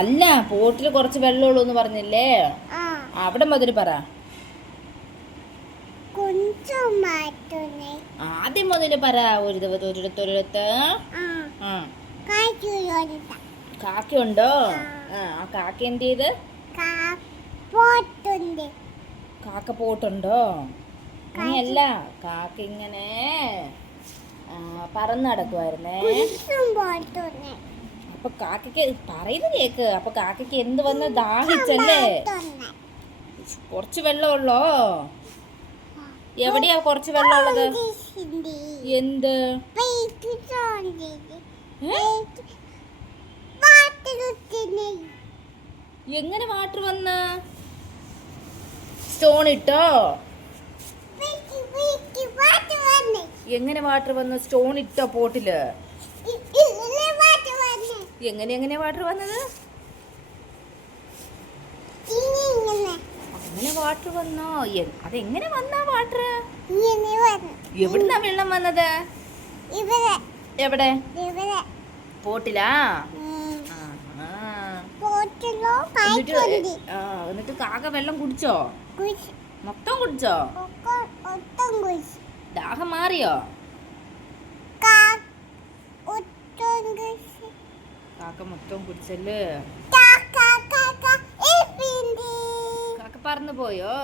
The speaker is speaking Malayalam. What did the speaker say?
അല്ല, പോട്ടിൽ കുറച്ച് വെള്ളമുള്ളൂ എന്ന് പറഞ്ഞില്ലേ? അവിടെ മുതൽ പറ. ആദ്യം മുതൽ പറ. ഒരിടത്തൊരിടത്ത് കാക്കയുണ്ടോ? ആ കാക്ക എന്ത് ചെയ്ത്? കാക്ക പോട്ടുണ്ടോ? അങ്ങനെയല്ല, കാക്ക ഇങ്ങനെ പറന്ന് നടക്കുവായിരുന്നേ. അപ്പൊ കാക്കയ്ക്ക് പറയുന്നത് കേക്ക്. അപ്പൊ കാക്കയ്ക്ക് എന്ത് വന്ന് ദാഹിച്ചല്ലേ? കുറച്ച് വെള്ളമുള്ളോ? എവിടെയാ കുറച്ച് വെള്ളം ഉള്ളത്? എന്ത്? എങ്ങനെ വാട്ടർ വന്ന്? സ്റ്റോൺ ഇട്ടോ? എങ്ങനെ വാട്ടർ വന്നു? സ്റ്റോൺ ഇട്ടോ പോട്ടില്? എങ്ങനെ വാട്ടർ വന്നത്? അങ്ങനെ വാട്ടർ വന്നോ? അതെങ്ങനെ വന്നാ വാട്ടർ? എവിടുന്നാ വെള്ളം വന്നത്? എവിടെ? പോട്ടിലാ? എന്നിട്ട് കാക്ക വെള്ളം കുടിച്ചോ? മൊത്തം കുടിച്ചോ? ദാഹം മാറിയോ? കാക്ക മൊത്തം കുടിച്ചല്ലേ? കാക്ക പറന്നു പോയോ?